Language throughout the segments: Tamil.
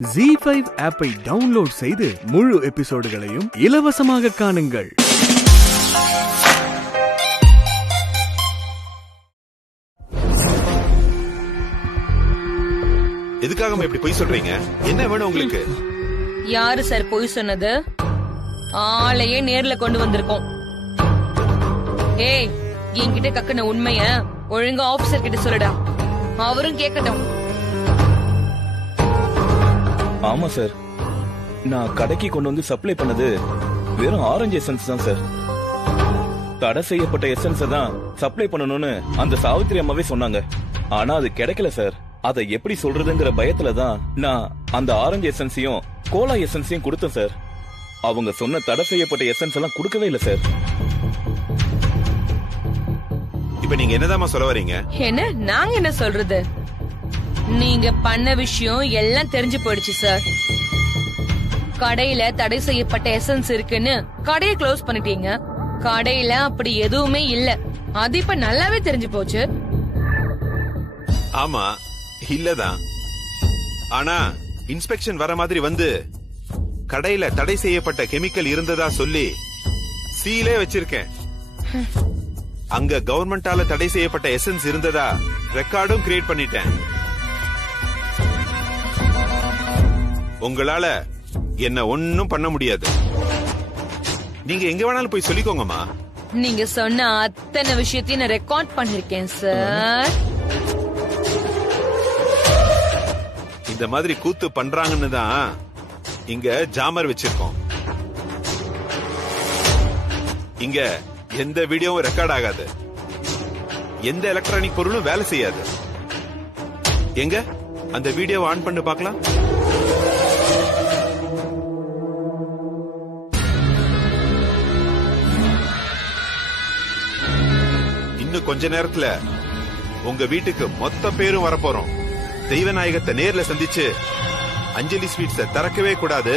ZEE5 ஆப்பை டவுன்லோட் செய்து முழு எபிசோடுகளையும் இலவசமாக காணுங்கள். எதுக்காக இப்படி பொய் சொல்றீங்க? என்ன வேணும் உங்களுக்கு? யாரு சார் பொய் சொன்னது? ஆளையே நேர்ல கொண்டு வந்திருக்கோம். ஏய், என்கிட்ட கக்குன உண்மைய ஒழுங்கா ஆபீசர் கிட்ட சொல்லுடா, அவரும் கேட்கட்டும். ஆமா சார், நான் கடைக்கு கொண்டு வந்து சப்ளை பண்ணது வெறும் ஆரஞ்சு எசன்ஸ் தான் சார். தடை செய்யப்பட்ட எசன்ஸ் தான் சப்ளை பண்ணணும்னு அந்த சாவித்திரி அம்மாவே சொன்னாங்க. ஆனா அது கிடைக்கல சார். அதை எப்படி சொல்றதுங்கிற பயத்துல தான் நான் அந்த ஆரஞ்சு எசன்ஸையும் கோலா எசன்ஸையும் கொடுத்தேன் சார். அவங்க சொன்ன தடை செய்யப்பட்ட எசன்ஸ் எல்லாம் கொடுக்கவே இல்லை சார். இப்ப நீங்க என்னதான் சொல்ல வரீங்க? என்ன நாங்க என்ன சொல்றது? நீங்க பண்ண விஷயம் எல்லாம் தெரிஞ்சு போயிடுச்சு சார். கடையில தடை செய்யப்பட்ட எசன்ஸ் இருக்குன்னு கடையை க்ளோஸ் பண்ணிட்டீங்க. கடையில அப்படி எதுவுமே இல்ல, அது இப்ப நல்லாவே தெரிஞ்சு போச்சு. ஆமா, இல்லதான். ஆனா இன்ஸ்பெக்ஷன் வர மாதிரி வந்து கடையில தடை செய்யப்பட்ட கெமிக்கல் இருந்ததா சொல்லி சீலே வச்சிருக்கேன். அங்க கவர்மெண்டால தடை செய்யப்பட்ட எசன்ஸ் இருந்ததா ரெக்கார்டும் கிரியேட் பண்ணிட்டேன். உங்களால என்ன ஒன்னும் பண்ண முடியாது. நீங்க எங்க வேணாலும் போய் சொல்லிக்கோங்கம்மா. நீங்க சொன்ன அத்தனை விஷயத்தையும் நான் ரெக்கார்ட் பண்ணிருக்கேன் சார். இந்த மாதிரி கூத்து பண்றாங்கன்னு தான் இங்க ஜாமர் வச்சிருக்கோம். இங்க எந்த வீடியோவும் ரெக்கார்ட் ஆகாது, எந்த எலக்ட்ரானிக் பொருளும் வேலை செய்யாது. எங்க அந்த வீடியோவை ஆன் பண்ணி பார்க்கலாம். இன்னும் கொஞ்ச நேரத்துல உங்க வீட்டுக்கு மொத்த பேரும் வரப்போறோம். தெய்வநாயகத்தை நேர்ல சந்திச்சு அஞ்சலி ஸ்வீட்ஸ திறக்கவே கூடாது,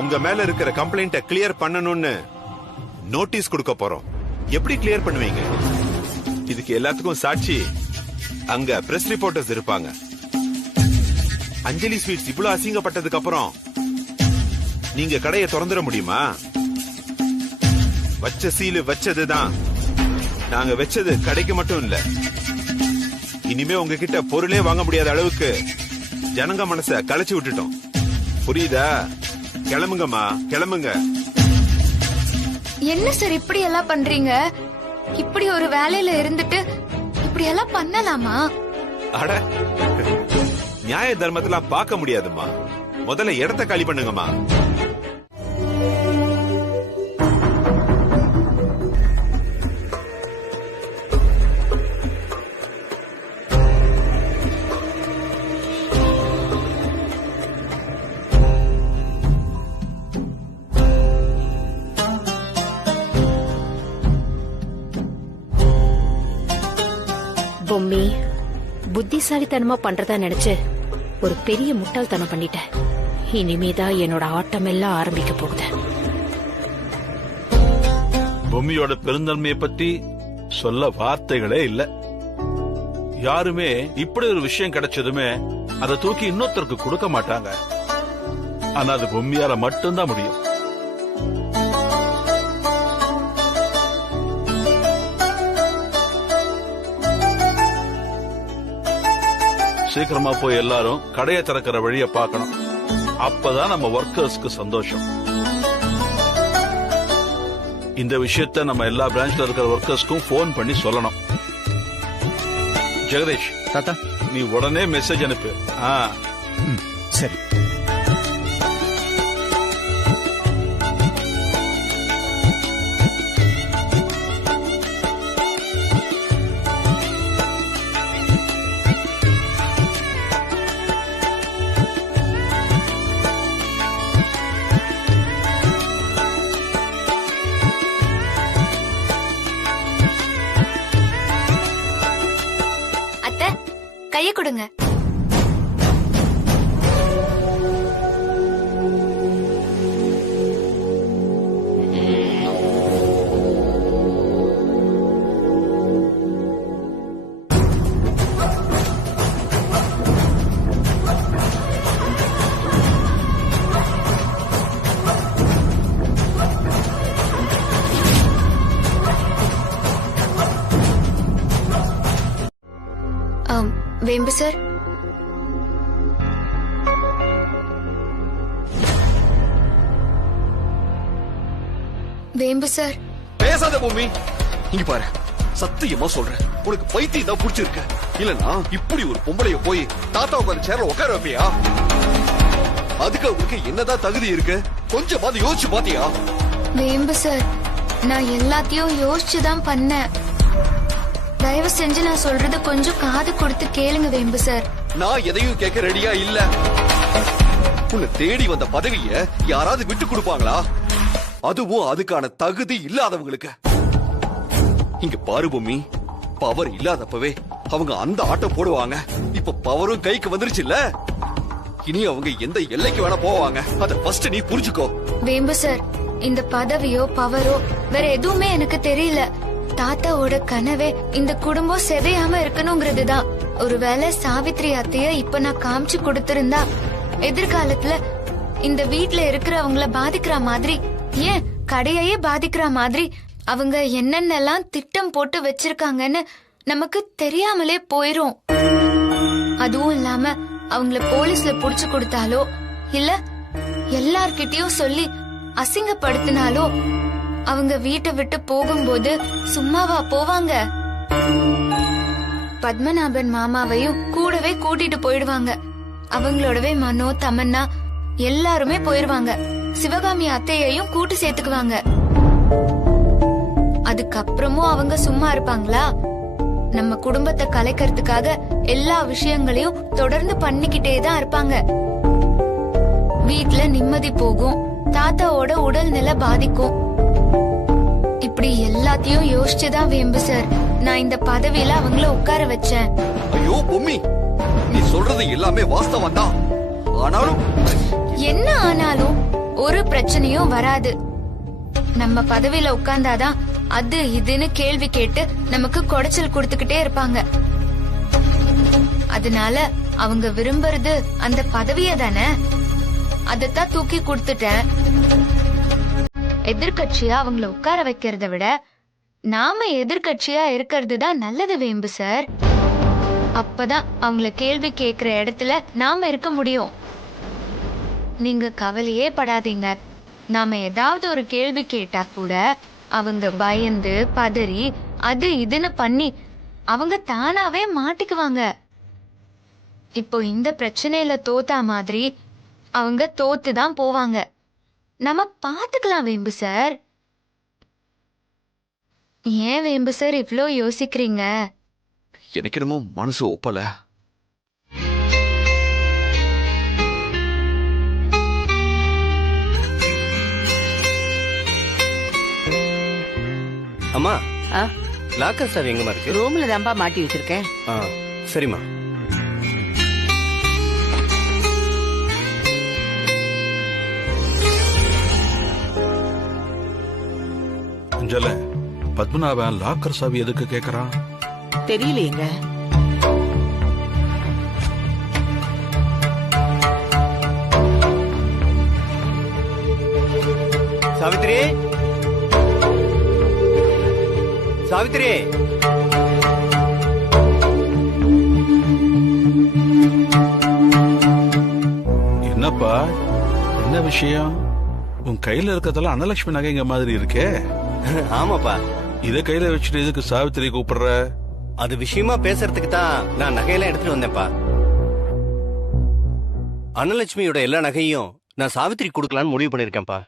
உங்க மேல இருக்கிற கம்ப்ளைண்ட கிளியர் பண்ணணும்னு நோட்டீஸ் கொடுக்க போறோம். எப்படி கிளியர் பண்ணுவீங்க? இதுக்கு எல்லாத்துக்கும் சாட்சி அங்க பிரஸ் ரிப்போர்ட்டர்ஸ் இருப்பாங்க. அஞ்சலி ஸ்வீட்ஸ் இவ்வளவு அசிங்கப்பட்டதுக்கு அப்புறம் நீங்க கடையை திறந்துட முடியுமா? வச்ச சீலு வச்சதுதான். நாங்க வச்சது கடைக்கு மட்டும் இல்ல, இனிமே உங்ககிட்ட பொருளே வாங்க முடியாத அளவுக்கு ஜனங்க மனச கலைச்சு விட்டுட்டோம். புரியுதா? கிளம்புங்கம்மா, கிளம்புங்க. என்ன சார் இப்படி எல்லாம் பண்றீங்க? இப்படி ஒரு வேலையில இருந்துட்டு இப்படி எல்லாம் பண்ணலாமா? அட, நியாய தர்மத்தெல்லாம் பார்க்க முடியாதுமா. முதல்ல இடத்த காலி பண்ணுங்கம்மா. பொம்மி, புத்திசாலித்தனமா பண்றதா நினைச்சு ஒரு பெரிய முட்டாள்தனம் பண்ணிட்டேன். இனிமேதான் என்னோட ஆட்டம் எல்லாம் ஆரம்பிக்க போகுது. பொம்மியோட பெருந்தன்மையை பத்தி சொல்ல வார்த்தைகளே இல்ல. யாருமே இப்படி ஒரு விஷயம் கிடைச்சதுமே அதை தூக்கி இன்னொருத்தருக்கு கொடுக்க மாட்டாங்க. ஆனா அது பொம்மியால மட்டும்தான் முடியும். சீக்கிரமா போய் எல்லாரும் கடையை திறக்கிற வழியை பார்க்கணும். அப்பதான் நம்ம ஒர்க்கர்ஸ்க்கு சந்தோஷம். இந்த விஷயத்த நம்ம எல்லா பிரான்ச்ல இருக்கிற ஒர்க்கர்ஸ்க்கும் போன் பண்ணி சொல்லணும். ஜெகதீஷ் தாத்தா, நீ உடனே மெசேஜ் அனுப்பு. சரி. கைய கொடுங்க. வேம்பு சார். வேம்பு சார். பேசாத பூமி. இங்க பாரு, சத்தியமா சொல்றேன், உனக்கு பைத்தியம் தான் புடிச்சிருக்க. இல்லன்னா இப்படி ஒரு பொம்பளைய போய் தாத்தா உட்கார்ந்து சேர்ல உட்கார வைப்பியா? அதுக்கு அவங்களுக்கு என்னதான் தகுதி இருக்கு? கொஞ்சமாவது யோசிச்சு பாத்தியா? வேம்பு சார், நான் எல்லாத்தையும் யோசிச்சுதான் பண்ணேன். தயவு செஞ்சு நான் சொல்றது கொஞ்சம் காது கொடுத்து கேளுங்க வேம்பு சார். நான் எதையும் கேட்க ரெடியா இல்ல. உன்னை தேடி வந்த பதவிய யாராவது விட்டு கொடுப்பாங்களா? அதுவும் அதுக்கான தகுதி இல்லாதவங்களுக்கு. இங்க பாரு பூமி, பவர் இல்லாதப்பவே அவங்க அந்த ஆட்டம் போடுவாங்க. இப்ப பவரும் கைக்கு வந்துருச்சு இல்ல, இனி அவங்க எந்த எல்லைக்கு வேணா போவாங்க. அத ஃபர்ஸ்ட் நீ புரிஞ்சுக்கோ. வேம்பு சார், இந்த பதவியோ பவரோ வேற எதுவுமே எனக்கு தெரியல. தாத்தாவோட கனவே இந்த குடும்பம் செதையாம இருக்கணுங்கிறதுதான். ஒருவேளை சாவித்ரி அத்தைய இப்ப நான் காமிச்சு கொடுத்திருந்தா எதிர்காலத்துல இந்த வீட்ல இருக்கிறவங்கள பாதிக்கிற மாதிரி, ஏன் கடையையே பாதிக்கிற மாதிரி அவங்க என்னென்னலாம் திட்டம் போட்டு வச்சிருக்காங்கன்னு நமக்கு தெரியாமலே போயிரும். அதுவும் இல்லாம அவங்கள போலீஸ்ல புடிச்சு கொடுத்தாலோ இல்ல எல்லார்கிட்டயும் சொல்லி அசிங்கப்படுத்தினாலோ அவங்க வீட்டை விட்டு போகும்போது சும்மாவா போவாங்க? பத்மநாபன் மாமாவையும் கூடவே கூட்டிட்டு போயிடுவாங்க. அவங்களோடவே மனோ, தமன்னா எல்லாருமே போயிருவாங்க. சிவகாமி அத்தையையும் கூட்டு சேர்த்துக்குவாங்க. அதுக்கப்புறமும் அவங்க சும்மா இருப்பாங்களா? நம்ம குடும்பத்தை கலைக்கிறதுக்காக எல்லா விஷயங்களையும் தொடர்ந்து பண்ணிக்கிட்டே தான் இருப்பாங்க. வீட்ல நிம்மதி போகும், தாத்தாவோட உடல்நிலை பாதிக்கும். இப்படி எல்லாத்தையும் யோசிச்சுதான் வேம்பு சார் நான் இந்த பதவியில அவங்கள உட்கார வச்சேன். ஐயோ பொம்மி, நீ சொல்றது எல்லாமே வாஸ்தவம் தான். ஆனாலும் என்ன ஆனாலும் ஒரு பிரச்சனையும் வராது. நம்ம பதவியில உட்கார்ந்தாதான் அது இதுன்னு கேள்வி கேட்டு நமக்கு குடைச்சல் கொடுத்துக்கிட்டே இருப்பாங்க. அதனால அவங்க விரும்புறது அந்த பதவிய தானே, அதத்தான் தூக்கி கொடுத்துட்டேன். எதிர்கட்சியா அவங்கள உட்கார வைக்கிறத விட நாம எதிர்கட்சியா இருக்கிறது தான் நல்லது வேம்பு சார். அப்பதான் அவங்கள கேள்வி கேட்கிற இடத்துல நாம இருக்க முடியும். நீங்க கவலையே படாதீங்க. நாம ஏதாவது ஒரு கேள்வி கேட்டா கூட அவங்க பயந்து பதறி அது இதுன்னு பண்ணி அவங்க தானாவே மாட்டிக்குவாங்க. இப்போ இந்த பிரச்சனையில தோத்தா மாதிரி அவங்க தோத்துதான் போவாங்க. நம்ம பாத்துக்கலாம் வேம்பு சார். ஏன் வேம்பு சார் இவ்ளோ யோசிக்கிறீங்க? எனக்கு என்னமோ மனசு ஒப்பல. அம்மா, லாக்கர் சார் எங்கம்மா இருக்கு? ரூம்ல தான்பா மாட்டி வச்சிருக்கேன். சரிம்மா. அஞ்சல, பத்மநாபன் லாக்கர் சாவி எதுக்கு கேக்குறான்? தெரியலையேங்க. சாவித்ரி, சாவித்ரி, என்னப்பா, என்ன விஷயம்? உன் கையில இருக்கிறதெல்லாம் அன்னலட்சுமி நகைங்க மாதிரி இருக்கே. ஆமாப்பா. இத கையில வச்சுட்டு எதுக்கு சாவித்திரி கூப்பிடுற? அது விஷயமா பேசுறதுக்கு தான் நான் நகையெல்லாம் எடுத்துட்டு வந்தேன்ப்பா. அன்னலட்சுமியோட எல்லா நகையும் நான் சாவித்திரி கொடுக்கலான்னு முடிவு பண்ணிருக்கேன்ப்பா.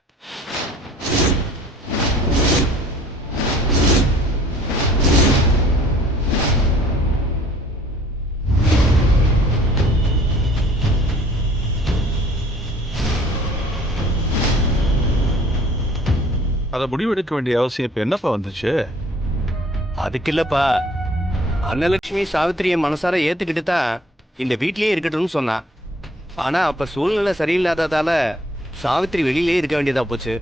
அத முடிவெடுக்க வேண்டிய அவசியம் இப்ப என்னப்பா வந்துச்சு? அதுக்கு இல்லப்பா, அன்னலட்சுமி சாவித்திரிய மனசார ஏத்துக்கிட்டு தான் இந்த வீட்லயே இருக்கட்டும்னு சொன்னா. ஆனா அப்ப சூழ்நிலை சரியில்லாததால சாவித்திரி வெளியிலே இருக்க வேண்டியதா போச்சு.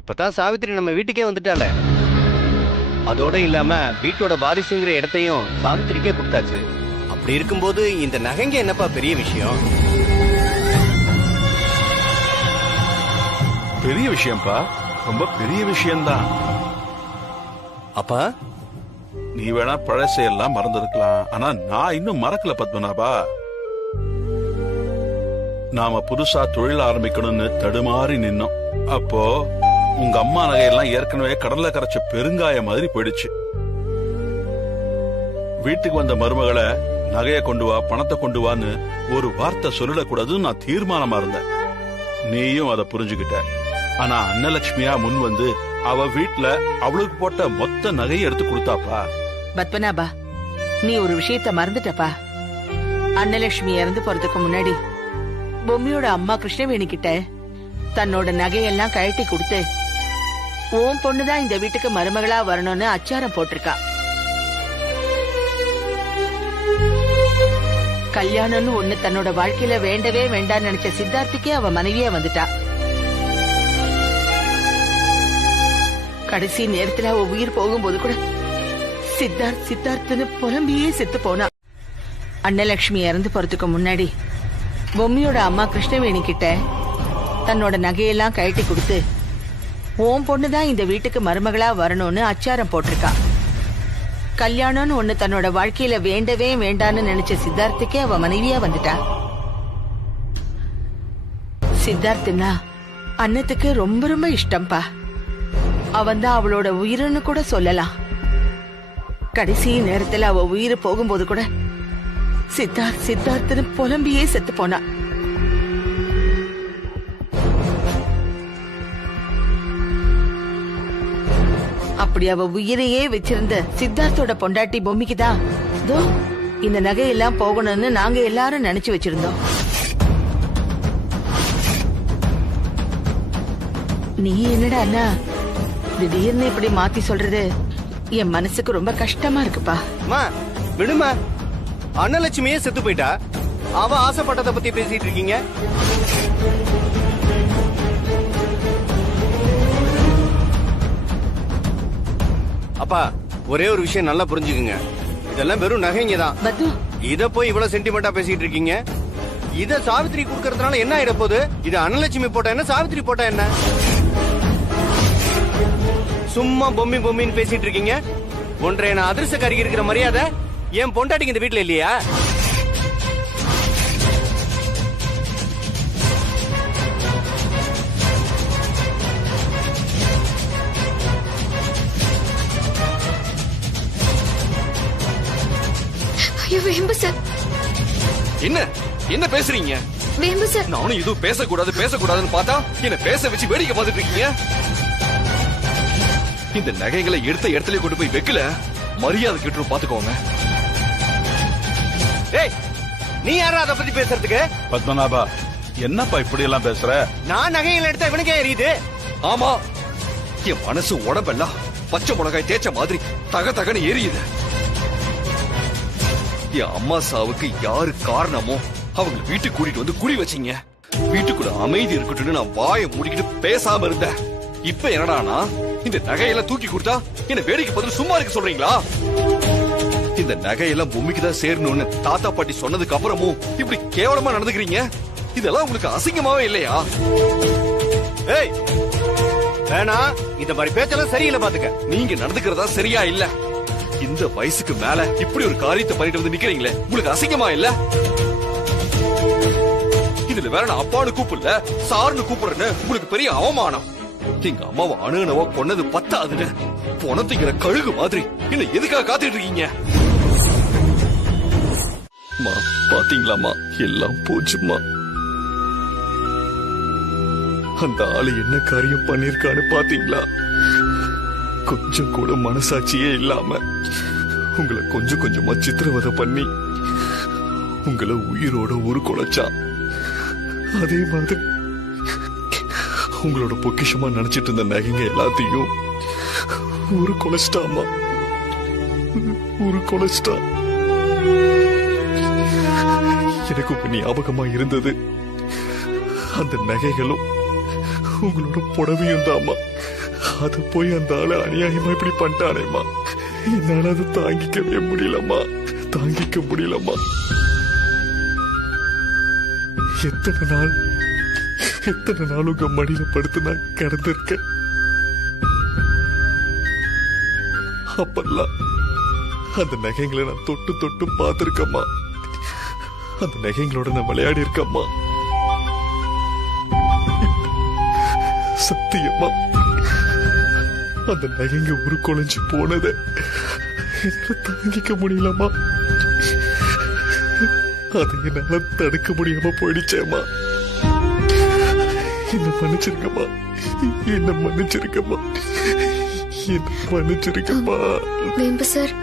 இப்பதான் சாவித்திரி நம்ம வீட்டுக்கே வந்துட்டால. அதோட இல்லாம வீட்டோட வாரிசுங்கிற இடத்தையும் சாவித்திரிக்கே கொடுத்தாச்சு. அப்படி இருக்கும்போது இந்த நகைங்க என்னப்பா பெரிய விஷயம்? பெரிய விஷயம்ப்பா, ரொம்ப பெரிய விஷயம்தான். அப்பா, நீ வேணா பழசையெல்லாம் மறந்திருக்கலாம், ஆனா நான் இன்னும் மறக்கல பத்மநாபா. நாம புதுசா தொழில் ஆரம்பிக்கணும்னு தடுமாறி நின்னோம். அப்போ உங்க அம்மா நகையெல்லாம் ஏற்கனவே கடல்ல கரைச்ச பெருங்காய மாதிரி போயிடுச்சு. வீட்டுக்கு வந்த மருமகளை நகைய கொண்டு வா, பணத்தை கொண்டு வான்னு ஒரு வார்த்தை சொல்லிடக்கூடாதுன்னு நான் தீர்மானமா இருந்தேன். நீயும் அதை புரிஞ்சுக்கிட்ட. ஆனா அன்னலட்சுமியா முன் வந்து அவ வீட்டுல அவளுக்கு போட்ட மொத்த நகையை எடுத்து கொடுத்தாப்பா. பத்மநாபா, நீ ஒரு விஷயத்த மறந்துட்டப்பா. அன்னலட்சுமி இறந்து போறதுக்கு முன்னாடி பொம்மியோட அம்மா கிருஷ்ணவேணி கிட்ட தன்னோட நகையெல்லாம் கழட்டி கொடுத்து உன் பொண்ணுதான் இந்த வீட்டுக்கு மருமகளா வரணும்னு அச்சாரம் போட்டிருக்கா. கல்யாணம்னு ஒண்ணு தன்னோட வாழ்க்கையில வேண்டவே வேண்டான்னு நினைச்ச சித்தார்த்துக்கே அவ மனைவியா வந்துட்டா. கடைசி நேரத்துல அவ உயிர் போகும்போது கூட சித்தார்த்துன்னு புலம்பியே செத்து போனா. அன்னலட்சுமி இறந்து போறதுக்கு முன்னாடி பொம்மியோட அம்மா கிருஷ்ணவேணி கிட்ட தன்னோட நகையெல்லாம் கழட்டி கொடுத்து உன் பொண்ணுதான் இந்த வீட்டுக்கு மருமகளா வரணும்னு அச்சாரம் போட்டிருக்கா. கல்யாணம்னு ஒண்ணு தன்னோட வாழ்க்கையில வேண்டவே வேண்டான்னு நினைச்ச சித்தார்த்துக்கே அவ மனைவியா வந்துட்டா. சித்தார்த்துனா அன்னத்துக்கு ரொம்ப ரொம்ப இஷ்டம்பா. அவன் தான் அவளோட உயிர்னு கூட சொல்லலாம். கடைசி நேரத்துல அவ உயிர் போகும்போது கூட சித்தார்த்துன்னு புலம்பியே செத்து போனா. அப்படி அவ உயிரையே வச்சிருந்த சித்தார்த்தோட பொண்டாட்டி பொம்மிக்குதான் இந்த நகையெல்லாம் போகணும்னு நாங்க எல்லாரும் நினைச்சு வச்சிருந்தோம். நீ என்னடா அண்ணா திடீர்னு இப்படி மாத்தி சொல்றது என் மனசுக்கு ரொம்ப கஷ்டமா இருக்குப்பா. விடுமா, அன்னலட்சுமியே செத்து போயிட்டா. அவ ஆசைப்பட்டதை பத்தி பேசிட்டு இருக்கீங்க. அப்பா, ஒரே ஒரு விஷயம் நல்லா புரிஞ்சுக்குங்க. இதெல்லாம் வெறும் நகைங்க தான். இத போய் இவ்வளவு சென்டிமெண்டா பேசிட்டு இருக்கீங்க. இத சாவித்திரி குடுக்கறதுனால என்ன ஆயிட போகுது? இது அன்னலட்சுமி போட்டா என்ன, சாவித்திரி போட்டா என்ன? சும்மா பொம்மின்னு பேசிட்டு இருக்கீங்க. ஒன்றைய அதிர்ஷ்டக்காரிக்கு இருக்கிற மரியாதை என் பொண்டாட்டிக்கு இந்த வீட்டுல இல்லையா? வேம்பு சார், என்ன பேசுறீங்க? வேம்பு சார், நானும் இதுவும் பேசக்கூடாதுன்னு பார்த்தா என்ன பேச வச்சு வேடிக்கை பார்த்துட்டு இருக்கீங்க. இந்த நகைகளை எடுத்த இடத்துல கொண்டு போய் வைக்கல, மரியாதை கிட்ட பாத்துக்கோங்க. நீ யாரா அதை பத்தி பேசுறதுக்கு? பத்மநாபா, என்னப்பா இப்படி எல்லாம் பேசுற? நான் நகைகளை எடுத்தா இவனுக்கே எரியுது. ஆமா, என் மனசு உடம்பெல்லாம் பச்சை மிளகாய் தேய்ச்ச மாதிரி தகன்னு எரியுது. என் அம்மா சாவுக்கு யாரு காரணமோ அவங்க வீட்டுக்கு கூட்டிட்டு வந்து குடி வச்சீங்க. வீட்டுக்குள்ள அமைதி இருக்கட்டும்னு நான் வாயை மூடிக்கிட்டு பேசாம இருந்தேன். இப்ப என்னடானா இந்த நகையெல்லாம் தூக்கி கொடுத்தா என்ன வேடிக்கை பார்த்து சும்மா இருக்க சொல்றீங்களா? இந்த நகையெல்லாம் பொம்மிக்கு தான் சேரணும்னு தாத்தா பாட்டி சொன்னதுக்கு அப்புறமும் இப்படி கேவலமா நடந்துக்கிறீங்க. இதெல்லாம் உங்களுக்கு அசிங்கமாவே இல்லையா? ஏய் வேணா, இந்த மாதிரி பேச்செல்லாம் சரியில்லை பாத்துக்க. நீங்க நடந்துக்கிறதா சரியா இல்ல. இந்த வயசுக்கு மேல இப்படி ஒரு காரியத்தை பண்ணிட்டு வந்து நிக்கிறீங்களே, உங்களுக்கு அசிங்கமா இல்ல? இதுல வேற நான் அப்பான்னு கூப்பிடல, சார்னு கூப்பிடுறேன்னு உங்களுக்கு பெரிய அவமானம். எங்க அம்மாவை அணுகுனவோ கொன்னது பத்தாதுன்னு பொணத்திக்கிற கழுகு மாதிரி என்ன எதுக்காக காத்துட்டு இருக்கீங்க? பாத்தீங்களாமா, எல்லாம் போச்சுமா. அந்த ஆளு என்ன காரியம் பண்ணிருக்கான்னு பாத்தீங்களா? கொஞ்சம் கூட மனசாட்சியே இல்லாம உங்களை கொஞ்சமா சித்திரவதை பண்ணி உங்களை உயிரோட உருக்குலைச்சான். அதே மாதிரி உங்களோட பொக்கிஷமா நினைச்சிட்டு இருந்த நகைங்க எல்லாத்தையும் உருக்குலைச்சிட்டாமா, உருக்குலைச்சிட்டா. எனக்கு உங்க ஞாபகமா இருந்தது அந்த நகைகளும் உங்களோட புடவையும் தாமா. அது போய் அந்த ஆளு அநியாயமா இப்படி பண்ணிட்டானேமா, என்னால அதை தாங்கிக்கவே முடியலம்மா, தாங்கிக்க முடியலம்மா. எத்தனை நாள் உங்க மடியில படுத்து நான் கிடந்திருக்கேன். அப்பெல்லாம் அந்த நகைங்களை நான் தொட்டு தொட்டு பார்த்திருக்கம்மா. அந்த நகைங்களோட நான் விளையாடி இருக்கம்மா. சத்தியம்மா அந்த நகைங்க உருக்குலைஞ்சு போனதை என்னால தாங்கிக்க முடியலம்மா. அதை என்னால தடுக்க முடியாம போயிடுச்சேம்மா. என்ன மன்னிச்சிருக்கம்மா, என்ன மன்னிச்சிருக்கம்மா, என்ன மன்னிச்சிருக்கம்மா. வேம்பு சார்,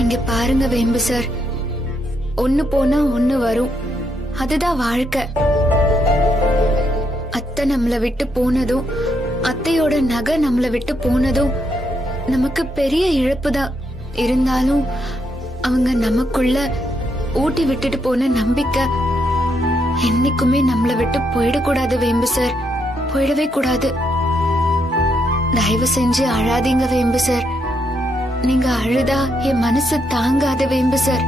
இங்க பாருங்க வேம்பு சார், ஒண்ணு போனா ஒண்ணு வரும், அதுதான் வாழ்க்கை. அத்தை நம்மள விட்டு போனதும், அத்தையோட நகை நம்மள விட்டு போனதும் நமக்கு பெரிய இழப்பு தான். இருந்தாலும் அவங்க நமக்குள்ள ஊட்டி விட்டுட்டு போன நம்பிக்கை என்னைக்குமே நம்மள விட்டு போயிடக்கூடாது வேம்பு சார், போயிடவே கூடாது. தயவு செஞ்சு அழாதீங்க வேம்பு சார். நீங்க அழுதா என் மனசு தாங்காத வேம்பு சார்.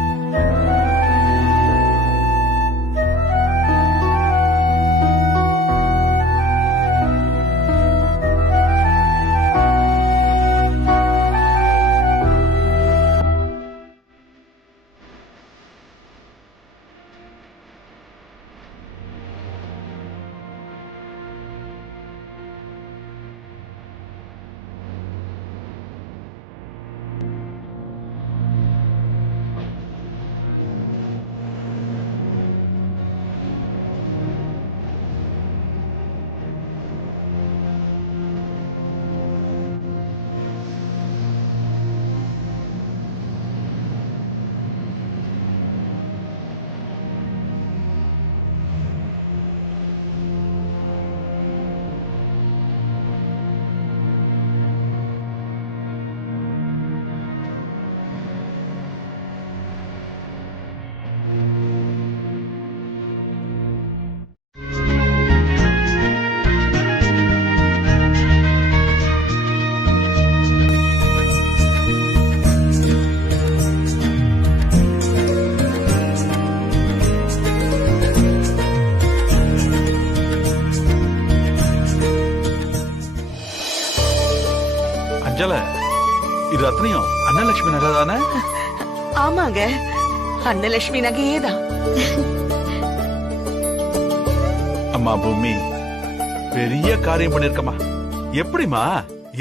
அஞ்சல, இது அத்தனையும் அன்னலட்சுமி நகை தானே? ஆமாங்க, அன்னலட்சுமி நகையே தான். அம்மா பூமி, பெரிய காரியம் பண்ணிருக்கமா. எப்படிமா,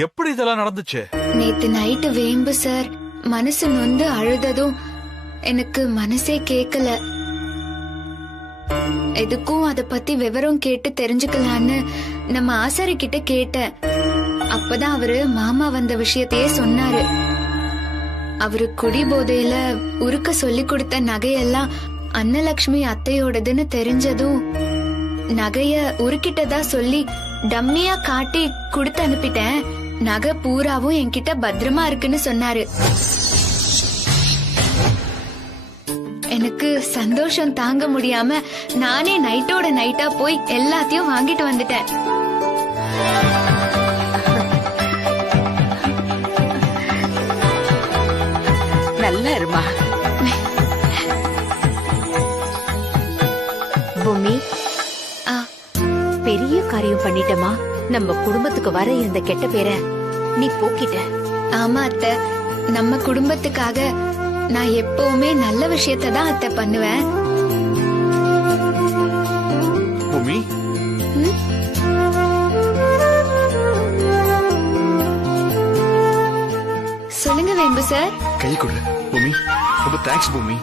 எப்படி இதெல்லாம் நடந்துச்சு? நேத்து நைட்டு வேம்பு சார் மனசு நொந்து அழுததும் எனக்கு மனசே கேக்கல. எதுக்கும் அத பத்தி விவரம் கேட்டு தெரிஞ்சுக்கலான்னு நம்ம ஆசாரி கிட்ட கேட்டேன். அப்பதான் அவரு மாமா வந்த விஷயத்தையே சொன்னாரு. அவரு குடி போதையில உருக்க சொல்லி கொடுத்த நகையெல்லாம் அன்னலட்சுமி அத்தையோடதுன்னு தெரிஞ்சதும் நகைய உருக்கிட்டதா சொல்லி டம்மியா காட்டி கொடுத்து அனுப்பிட்டேன். நகை பூராவும் என்கிட்ட பத்திரமா இருக்குன்னு சொன்னாரு. எனக்கு சந்தோஷம் தாங்க முடியாம நானே நைட்டோட நைட்டா போய் எல்லாத்தையும் வாங்கிட்டு வந்துட்டேன். நல்லா இருமா. பூமி, பெரிய காரியம் பண்ணிட்டமா. நம்ம குடும்பத்துக்கு வர இருந்த கெட்ட பேரை நீ போக்கிட்ட. ஆமா அத்தை, நம்ம குடும்பத்துக்காக நான் எப்பவுமே நல்ல விஷயத்தை தான் அத்தை பண்ணுவேன். பூமி, சொல்லுங்க வேம்பு சார். கை கொடு பூமி. ரொம்ப தேங்க்ஸ் பூமி.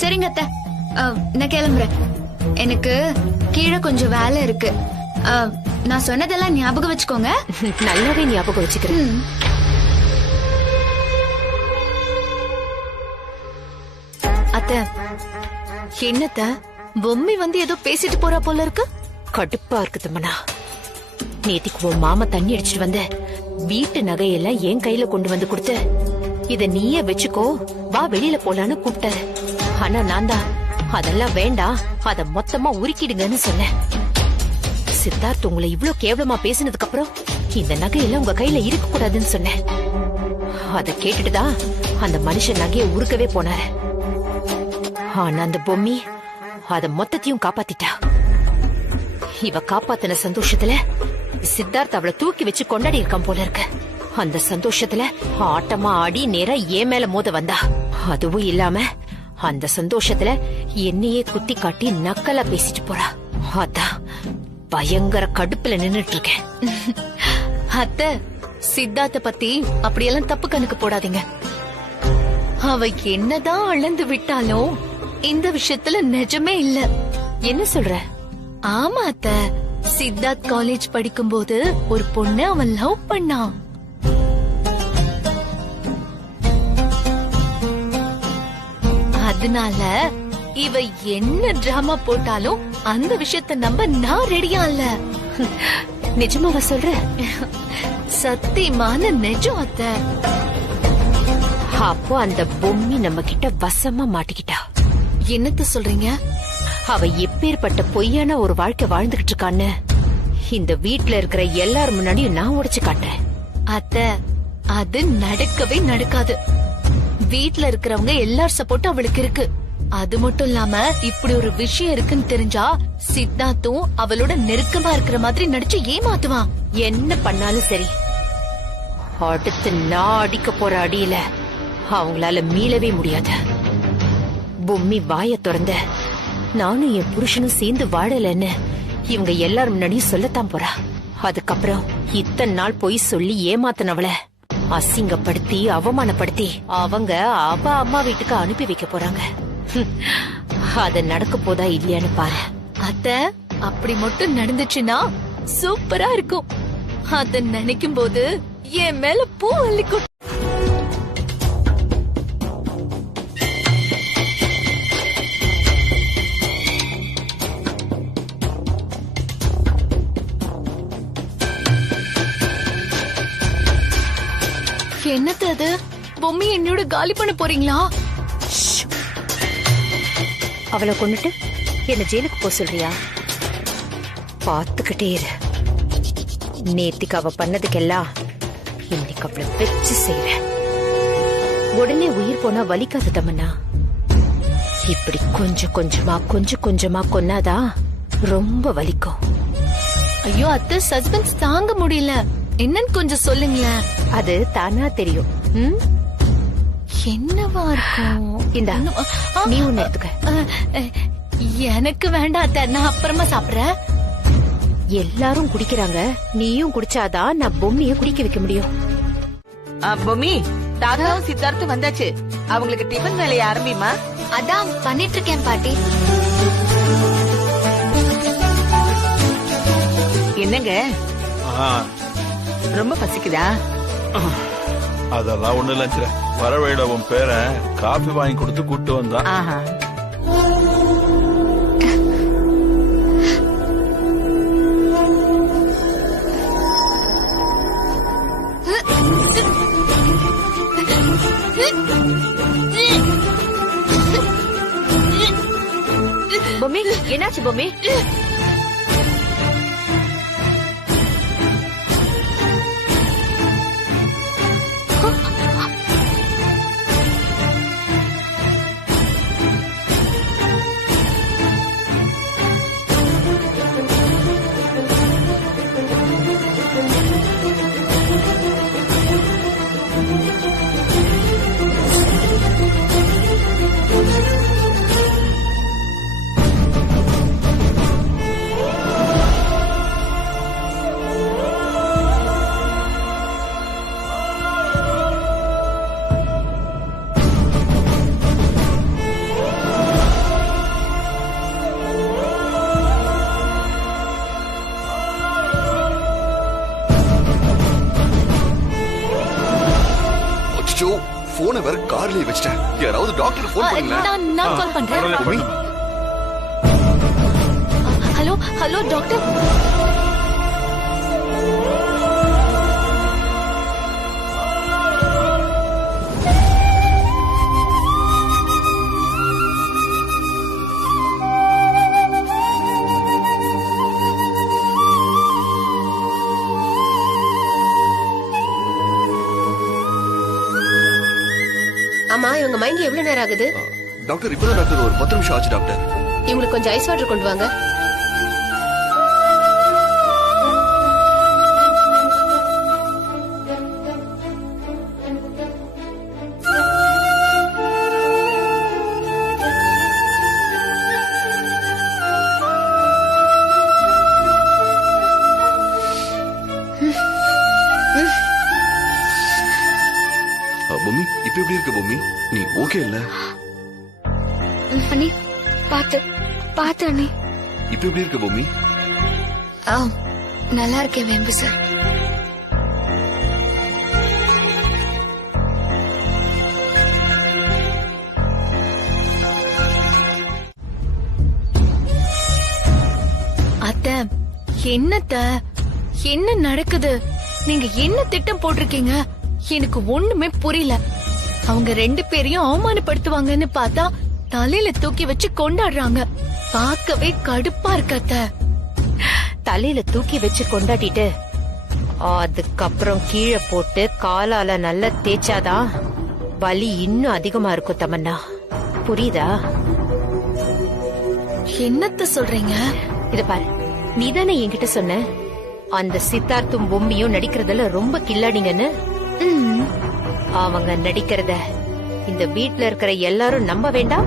சரிங்க அத்தை, நான் கிளம்புறேன். எனக்கு கீழே கொஞ்சம் வேலை இருக்கு. நான் சொன்னதெல்லாம் ஞாபகம் வச்சுக்கோங்க. நல்லாவே ஞாபகம் வச்சுக்கிறேன். அத்தை, என்னத்த பொம்மி வந்து ஏதோ பேசிட்டு போறா போல இருக்கு. கடுப்பா இருக்கு தம்மனா. நேத்திக்கு உன் மாமா தண்ணி அடிச்சிட்டு வந்த வீட்டு நகையெல்லாம் என் கையில கொண்டு வந்து கொடுத்து, இத நீயே வச்சுக்கோ, வா வெளியில போலான்னு கூப்பிட்டாரு. ஆனா நான் தான் அதெல்லாம் வேண்டாம், அத மொத்தமா உருக்கிடுங்கன்னு சொன்னேன். சித்தார்த் உங்களை இவ்ளோ கேவலமா பேசினதுக்கு அப்புறம் இந்த நகையெல்லாம் உங்க கையில இருக்க கூடாதுன்னு சொன்னேன். அத கேட்டுட்டுதான் அந்த மனுஷன் நகைய உருக்கவே போனாரு. ஆனா அந்த பொம்மி அத மொத்தத்தையும் காப்பாத்திட்டா. இவ காப்பாத்தின சந்தோஷத்துல சித்தார்த் அவளை தூக்கி வச்சு கொண்டாடி இருக்கான் போல இருக்கு. அந்த சந்தோஷத்துல ஆட்டமா ஆடி நேரா ஏன் மேல மோத வந்தா. அதுவும் இல்லாம அந்த சந்தோஷத்துல என்னையே குத்தி காட்டி நக்கலா பேசிட்டு போறா. அதான் பயங்கர கடுப்புல நின்னுட்டு இருக்கேன். அத்தை, சித்தார்த்த பத்தி அப்படியெல்லாம் தப்பு கணக்கு போடாதீங்க. அவ என்னதான் அளந்து விட்டாலும் இந்த விஷயத்துல நிஜமே இல்ல. என்ன சொல்ற? ஆமா அத்தை, சித்தார்த் காலேஜ் படிக்கும்போது ஒரு பொண்ணு அவன் லவ் பண்ணான். அதனால இவ என்ன டிராமா போட்டாலும் அந்த விஷயத்த நம்ப நான் ரெடியா இல்ல. நிஜமாவா சொல்ற? சத்தியமான நிஜம் அத்தை. அப்போ அந்த பொம்மி நம்ம கிட்ட வசமா மாட்டிக்கிட்டா. என்னத்த சொல்றீங்க? அவ எப்பேற்பட்ட பொய்யான ஒரு வாழ்க்கை வாழ்ந்துகிட்டு இருக்கான்னு இந்த வீட்ல இருக்கிற எல்லாரும் முன்னாடியும் நான் உடைச்சு காட்டுறேன். அத்தை, அது நடக்கவே நடக்காது. வீட்ல இருக்கிறவங்க எல்லார் சப்போர்ட்டும் அவளுக்கு இருக்கு. அது மட்டும் இல்லாம இப்படி ஒரு விஷயம் இருக்குன்னு தெரிஞ்சா சித்தார்த்தும் அவளோட நெருக்கமா இருக்கிற மாதிரி நடிச்சு ஏமாத்துவான். என்ன பண்ணாலும் சரி, அடுத்து நான் அடிக்க போற அடியில அவங்களால மீளவே முடியாது. பொம்மி வாய திறந்த நானும் என் புருஷனும் சேர்ந்து வாழலன்னு இவங்க எல்லாரும் முன்னாடியும் சொல்லத்தான் போறா. அதுக்கப்புறம் இத்தனை நாள் போய் சொல்லி ஏமாத்தினவள அசிங்கப்படுத்தி அவமானப்படுத்தி அவங்க அவ அம்மா வீட்டுக்கு அனுப்பி வைக்க போறாங்க. அது நடக்க போதா இல்லையான்னு பாரு. அத்தை, அப்படி மட்டும் நடந்துச்சுன்னா சூப்பரா இருக்கும். அத நினைக்கும் போது என் மேல பூ அள்ளிக்கும். என்னது அது? பொம்மி என்னோட காலி பண்ண போறீங்களா? அவளை கொண்டுட்டு என்ன ஜெயிலுக்கு போக சொல்றியா? பாத்துக்கிட்டே இரு. நேத்திக்கு அவ பண்ணதுக்கெல்லாம் இன்னைக்கு அவளை வச்சு செய்றேன். உடனே உயிர் போனா வலிக்காது தமன்னா. இப்படி கொஞ்சம் கொஞ்சமா கொன்னாதான் ரொம்ப வலிக்கும். ஐயோ அத்தை, சஸ்பென்ஸ் தாங்க முடியல. என்னன்னு கொஞ்சம் சொல்லுங்களேன். அது தானா தெரியும். என்னவா இருக்கும்? இந்தா, நீ ஒண்ணு எடுத்துக்க. எனக்கு வேண்டாம் அத்தை, நான் அப்புறமா சாப்பிடுறேன். எல்லாரும் குடிக்கிறாங்க, நீயும் குடிச்சாதான் நான் பொம்மிய குடிக்க வைக்க முடியும். பொம்மி, தாத்தாவும் சித்தார்த்தும் வந்தாச்சு. அவங்களுக்கு டிஃபன் வேலையை ஆரம்பிமா. அதான் பண்ணிட்டு இருக்கேன் பாட்டி. என்னங்க ரொம்ப பசிக்குதா? அதெல்லாம் ஒண்ணு இல்ல. வரவேட உன் பேரன் காபி வாங்கி கொடுத்து கூட்டு வந்தான். பொம்மி, என்னாச்சு பொம்மி? போனை வேற கார்லயே வச்சிட்டேன். யாராவது டாக்டர் போன் பண்ணுங்களேன். நான் கால் பண்றேன். Bommi, hello hello doctor. ஆமா, இவங்க மைண்ட் எவ்வளவு நேரம் ஆகுது? டாக்டர் இப்பதான் டாக்டர் ஒரு 10 நிமிஷம் ஆச்சு டாக்டர். இவங்களுக்கு கொஞ்சம் ஐஸ் வாட்டர் கொண்டு வாங்க. பொம்மி, இப்ப எப்படி இருக்க பொம்மி? நீ ஓகே இல்ல? அண்ணி பாத்து பாத்து அண்ணி. இப்ப எப்படி இருக்க பொம்மி? நல்லா இருக்கேன் வேம்பு சார். அத்தை, என்னத்த என்ன நடக்குது? நீங்க என்ன திட்டம் போட்டிருக்கீங்க? எனக்கு ஒண்ணுமே புரியல. அவங்க 2 பேரையும் அவமானப்படுத்துவாங்கன்னு பார்த்தா தலையில தூக்கி வச்சு கொண்டாடுறாங்க. பார்க்கவே கடுப்பா இருக்கத்த. தலையில தூக்கி வச்சு கொண்டாடிட்டு அதுக்கப்புறம் கீழே போட்டு காலால நல்லா தேய்ச்சாதான் வலி இன்னும் அதிகமா இருக்கும் தமன்னா. புரியுதா? என்னத்த சொல்றீங்க? இத பாரு, நீதானே என்கிட்ட சொன்ன அந்த சித்தார்த்தும் பொம்மியும் நடிக்கிறதுல ரொம்ப கில்லாடிங்கன்னு. அவங்க நடிக்கிறத இந்த வீட்ல இருக்கிற எல்லாரும் நம்ப வேண்டாம்.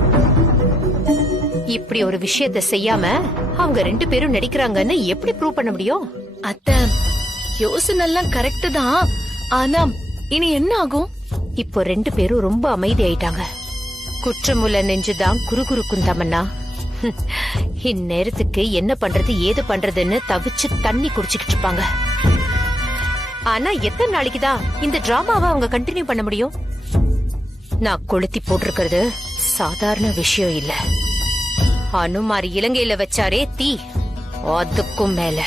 இப்படி ஒரு விஷயத்த செய்யாம அவங்க 2 பேரும் நடிக்கிறாங்கன்னு எப்படி ப்ரூவ் பண்ண முடியும்? அத்தை, யோசனை எல்லாம் கரெக்ட் தான். ஆனா இனி என்ன ஆகும்? இப்போ 2 பேரும் ரொம்ப அமைதி ஆயிட்டாங்க. குற்றமுள்ள நெஞ்சுதான் குறுகுறுக்கும் தமன்னா. இந்நேரத்துக்கு என்ன பண்றது ஏது பண்றதுன்னு தவிச்சு தண்ணி குடிச்சுக்கிட்டு இருப்பாங்க. ஆனா எத்தனை நாளைக்குதான் இந்த டிராமாவை அவங்க கண்டினியூ பண்ண முடியும்? நான் கொளுத்தி போட்டிருக்கிறது சாதாரண விஷயம் இல்ல. அனுமாரி இலங்கையில வச்சாரே தீ, அதுக்கும் மேல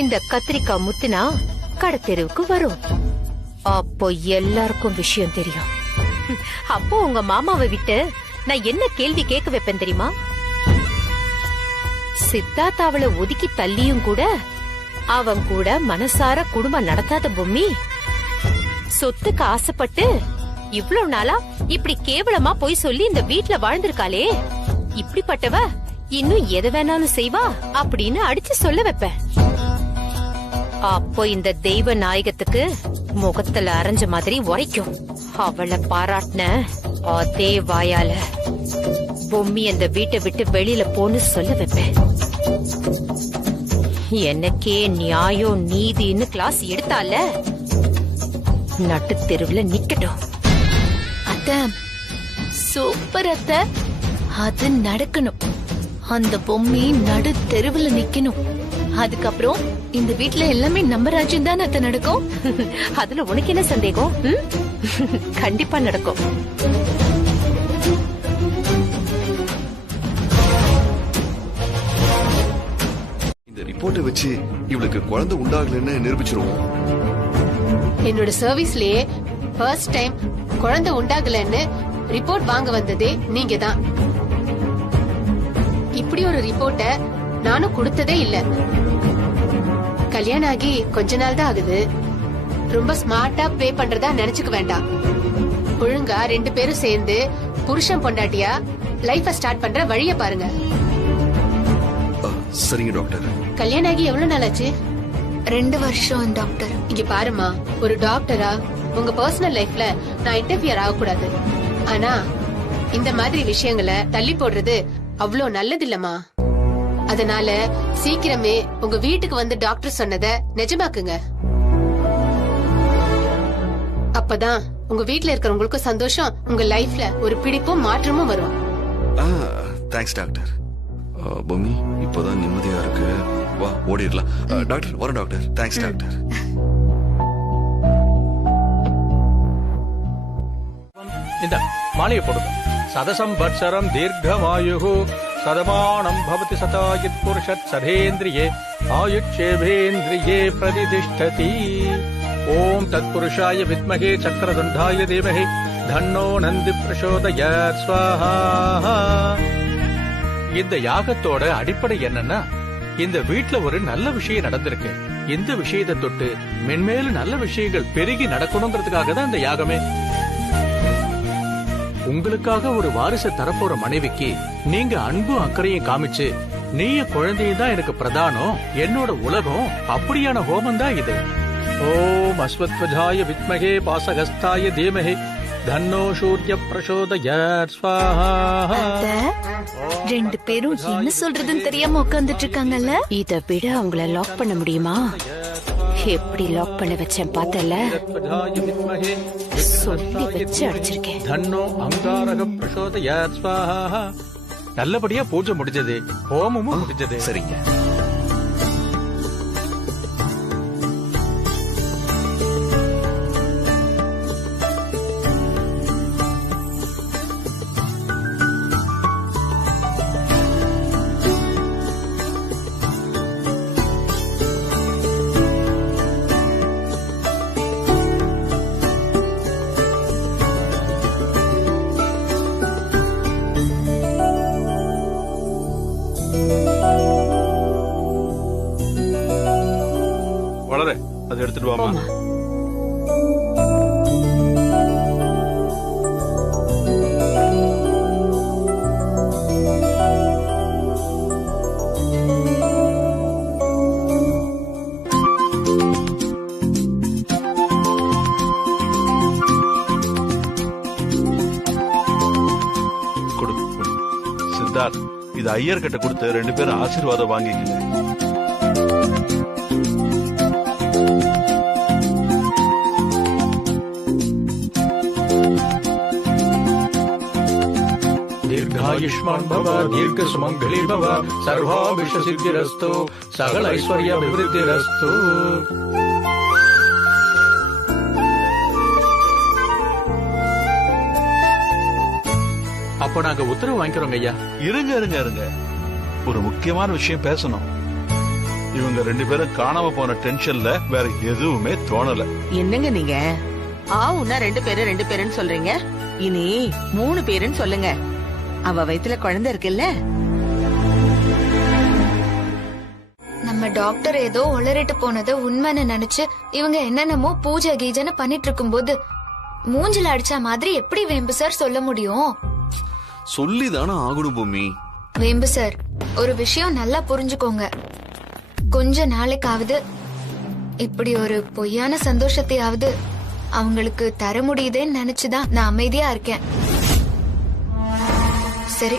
இந்த கத்திரிக்காய் முத்துனா கடத்தெருவுக்கு வரும். அப்போ எல்லாருக்கும் விஷயம் தெரியும். அப்போ உங்க மாமாவை விட்டு நான் என்ன கேள்வி கேட்க வைப்பேன் தெரியுமா? சித்தார்த் அவளை ஒதுக்கி தள்ளியும் கூட அவன் கூட மனசார குடும்பம் நடத்தாத பொம்மி சொத்துக்கு ஆசைப்பட்டு இவ்வளவு நாளா இப்படி கேவலமா போய் சொல்லி இந்த வீட்ல வாழ்ந்திருக்காளே, இப்படிப்பட்டவ இன்னும் எதை வேணாலும் செய்வா அப்படின்னு அடிச்சு சொல்ல வைப்பேன். அப்போ இந்த தெய்வ நாயகத்துக்கு முகத்துல அரைஞ்ச மாதிரி உரைக்கும். அவளை பாராட்டின அதே வாயால பொம்மி அந்த வீட்டை விட்டு வெளியில போன்னு சொல்ல வைப்பேன். எனக்கே நியாயம் நீதின்னு கிளாஸ் எடுத்தால நட்டு தெருவுல நிக்கட்டும். அத்தை, சூப்பர் அத்தை. அது நடக்கணும். அந்த பொம்மி நடு தெருவுல நிக்கணும். அதுக்கப்புறம் இந்த வீட்ல எல்லாமே நம்ம ராஜ்யம் தான் அத்தை நடக்கும். அதுல உனக்கு என்ன சந்தேகம்? கண்டிப்பா நடக்கும். இந்த ரிப்போர்ட்டை வச்சு இவளுக்கு குழந்தை உண்டாகலன்னு நிரூபிச்சிருவோம். என்னோட சர்வீஸ்லயே ஃபர்ஸ்ட் டைம் குழந்தை உண்டாகலன்னு ரிப்போர்ட் வாங்க வந்ததே நீங்க தான். இப்படி ஒரு ரிப்போர்ட்ட நானும் கொடுத்ததே இல்ல. கல்யாணம் ஆகி கொஞ்ச நாள் தான் ஆகுது. ரொம்ப ஸ்மார்ட்டா ப்ளே பண்றதா நினைச்சுக்க வேண்டாம். ஒழுங்கா 2 பேரும் சேர்ந்து புருஷன் பொண்டாட்டியா லைஃப ஸ்டார்ட் பண்ற வழிய பாருங்க. சரிங்க டாக்டர். கல்யாணம் ஆகி எவ்வளவு நாள் ஆச்சு? 2 வருஷம் டாக்டர். இங்க பாருமா, ஒரு டாக்டரா உங்க பர்சனல் லைஃப்ல நான் இன்டர்ஃபியர் ஆகக்கூடாது. ஆனா இந்த மாதிரி விஷயங்களை தள்ளி போடுறது அவ்வளோ நல்லது இல்லம்மா. அதனால சீக்கிரமே உங்க வீட்டுக்கு வந்து டாக்டர் சொன்னத நிஜமாக்குங்க. அப்பதான் உங்க வீட்ல இருக்கிறவங்களுக்கு சந்தோஷம், உங்க லைஃப்ல ஒரு பிடிப்பும் மாற்றமும் வரும். Thanks doctor. பொம்மி, இப்போதான் நிம்மதியா இருக்கு. வா ஓடிடலாம். டாக்டர் வரேன் டாக்டர். Thanks doctor. இந்த மாலையை போடுங்க. சதசம்பத்சரம் தீர்க்கமாயு சதமானம் பவதி சதாயுத் புருஷத் சதேந்திரியே ஆயுட்சேவேந்திரியே பிரதிதிஷ்டதி. ஓம் தத்புருஷாய வித்மகே சக்கரதுண்டாய தீமஹி தன்னோ நந்தி பிரசோதயாத் ஸ்வாஹா. இந்த யாகத்தோட அடிப்படை என்னன்னா, இந்த வீட்ல ஒரு நல்ல விஷயம் நடந்திருக்கு. இந்த விஷயத்தை தொட்டு மென்மேலும் நல்ல விஷயங்கள் பெருகி நடக்கணுங்கிறதுக்காக தான் இந்த யாகமே. உங்களுக்காக ஒரு வாரிசை தரப்போற மனைவிக்கு நீங்க அன்பும் அக்கறையும் காமிச்சு, நீய குழந்தையும் தான் எனக்கு பிரதானம், என்னோட உலகம், அப்படியான ஹோமம் தான் இது. ஓம் அஸ்வத்வஜாய வித்மகே பாசகஸ்தாய தீமஹி தன்னோ சூர்ய பிரசோதயாத் ஸ்வாஹா. ரெண்டு பேரும் என்ன சொல்றதுன்னு தெரியாம உட்கார்ந்துட்டு இருக்காங்கல்ல. இத விட அவங்கள லாக் பண்ண முடியுமா? எப்படி லாக் பண்ண வச்சேன் பார்த்தல. சொல்லி வச்சு அடிச்சிருக்கேன். தன்னோ அங்காரக பிரசோதயாத் ஸ்வாஹா. நல்லபடியா பூஜை முடிஞ்சது, ஹோமமும் முடிஞ்சது. சரிங்க. வளர அதை எடுத்துட்டு வாமா. சித்தார்த், இது ஐயர் கிட்ட கொடுத்து 2 பேரும் ஆசீர்வாதம் வாங்கிக்கங்க. தீர்காயுஷ்மான் பவ, தீர்க்க சுமங்கலி பவ, சர்வாபிஷ சித்திரஸ்து, சகல ஐஸ்வர்ய விவருத்திரஸ்து. அப்போ நாங்க உத்தரவு வாங்கிக்கிறோங்க ஐயா. இருங்க இருங்க இருங்க, ஒரு முக்கியமான விஷயம் பேசணும். இவங்க 2 பேரும் காணாம போன டென்ஷன்ல வேற எதுவுமே தோணல. என்னங்க நீங்க ஆவுன்னா 2 பேருன்னு சொல்றீங்க. இனி 3 பேருன்னு சொல்லுங்க. அவ வயித்துல குழந்தை இருக்குல்ல. நம்ம டாக்டர் ஏதோ உளறிட்டு போனது உண்மைன்னு நினைச்சு இவங்க என்னென்னமோ பூஜை கீஜன்னு பண்ணிட்டு இருக்கும் போது மூஞ்சில அடிச்ச மாதிரி எப்படி வேம்பு சார் சொல்ல முடியும்? சொல்லிதானே ஆகணும் பூமி. வேம்பு சார், ஒரு விஷயம் நல்லா புரிஞ்சுக்கோங்க. கொஞ்ச நாளைக்காவது இப்படி ஒரு பொய்யான சந்தோஷத்தையாவது அவங்களுக்கு தர முடியுதேன்னு நினைச்சுதான் நான் அமைதியா இருக்கேன். சரி,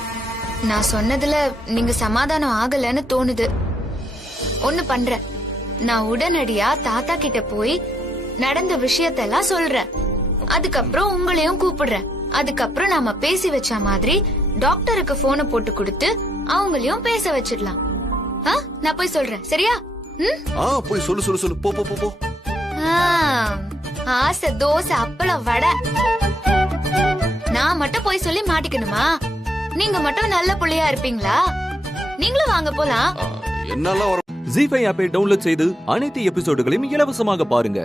நான் சொன்னதுல நீங்க சமாதானம் ஆகலன்னு தோணுது. ஒண்ணு பண்றேன், நான் உடனடியா தாத்தா கிட்ட போய் நடந்த விஷயத்தெல்லாம் சொல்றேன். அதுக்கப்புறம் உங்களையும் கூப்பிடுறேன். அதுக்கப்புறம் நாம பேசி வச்ச மாதிரி டாக்டருக்கு போனை போட்டு கொடுத்து அவங்களையும் பேச வச்சிடலாம். நான் போய் சொல்றேன், சரியா? போய் சொல்லு சொல்லு சொல்லு, போ போ போ. ஆசை தோசை அப்பளம் வடை. நான் மட்டும் போய் சொல்லி மாட்டிக்கணுமா? நீங்க மட்டும் நல்ல புள்ளையா இருப்பீங்களா? நீங்களும் வாங்க போலாம். என்னால ஜீ5 ஆப்பை டவுன்லோட் செய்து அனைத்து எபிசோடுகளையும் இலவசமாக பாருங்க.